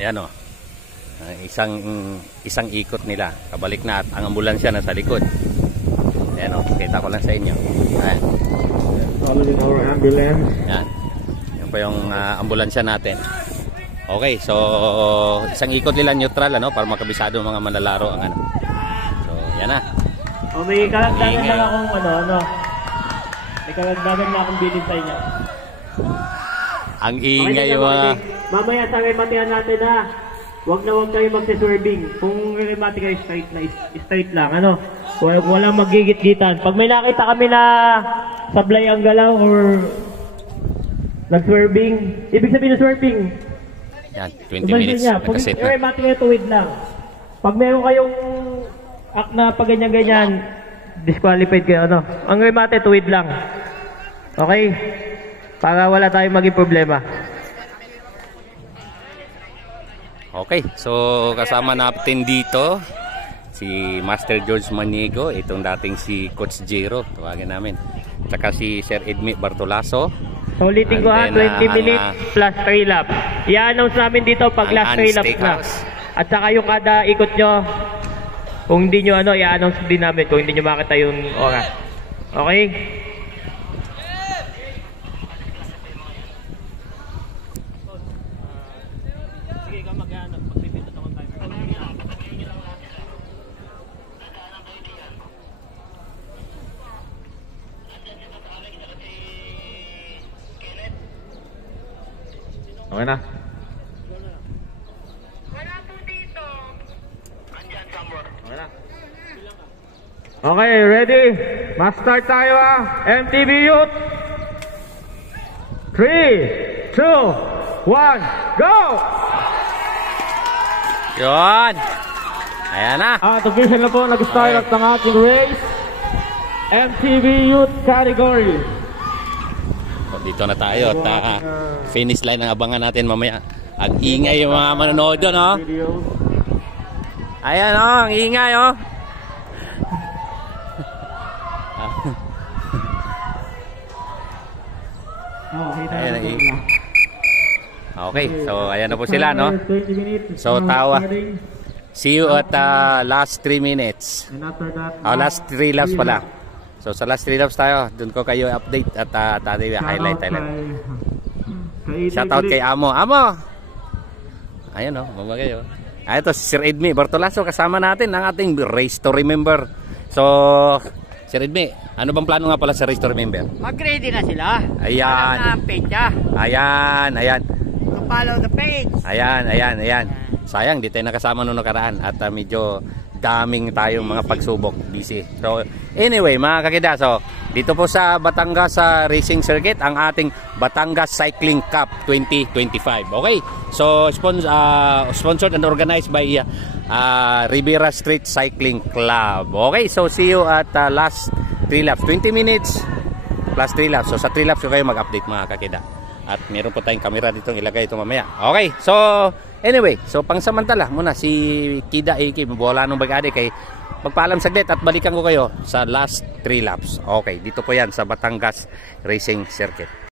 Ayan o. Isang ikot nila. Kabalik na at ang ambulansya nasa likod. Ayan o. Kita ko lang sa inyo. Ayan. Following our ambulance. Ayan. Yan po yung ambulansya natin. Okay, so isang ikot nila neutral ano para makabisado mga manlalaro ang ano. So, yan na. O may kalagdagan lang akong may kalagdagan lang akong bilin sa inyo. Ang ingay mamaya sa rematihan natin ha. Huwag kayo magsiswerving. Kung remati kayo straight lang walang magigit-gitan. Pag may nakita kami na sablay ang galaw or nag-swerving, ibig sabihin na swerving. Yan, 20 minutes. Pag remati kayo tuwid lang. Pag meron kayong act na pag ganyan-ganyan, disqualified kayo Ang remate tuwid lang. Okay? Para wala tayong maging problema. Okay, so kasama natin dito si Master George Maniego, itong dating si Coach Jero, tawagin namin. Tsaka si Sir Edmi Bartolaso. So ulitin ko 20 minutes plus 3 laps. I-announce namin dito pag last 3 laps na. At saka yung kada ikot nyo, kung hindi nyo i-announce din namin kung hindi nyo makita yung oras. Okay? Okay na. Wala po dito. Andyan somewhere. Okay na. Okay, ready? Ma-start tayo MTV Youth. 3, 2, 1, go! Yun! Ayan na! At official na po nag-start ang ating race. MTV Youth category. Dito na tayo at finish line ang abangan natin mamaya. Ang ingay yung mga manonood doon Ayan ang ingay Ayan ang ingay. Okay, so ayan na po sila So tawa. See you at last 3 minutes. Last 3 laps pala. So sa last 3 laps tayo, doon ko kayo update at highlight. Shoutout kay Amo. Ayun mamagay ito si Sir Edmi Bartolaso, kasama natin ang ating Race to Remember. So Sir Edmi, ano bang plano nga pala sa Race to Remember? Mag-ready na sila. Ayan. Alam na ang page Ayan. Follow the page. Ayan. Sayang, di tayo nakasama noong nakaraan at medyo daming tayong mga pagsubok, busy. So anyway mga kakida, so dito po sa Batangas Racing Circuit ang ating Batangas Cycling Cup 2025. Okay, so sponsored and organized by Rivera Street Cycling Club. Okay, so see you at last 3 laps, 20 minutes plus 3 laps. So sa 3 laps ko kayo mag-update mga kakida. At meron po tayong camera dito, ilagay ito mamaya. Okay, so anyway, so pangsamantala muna si Kida AK, wala nung bagade kay magpaalam saglit at balikan ko kayo sa last 3 laps. Okay, dito po yan sa Batangas Racing Circuit.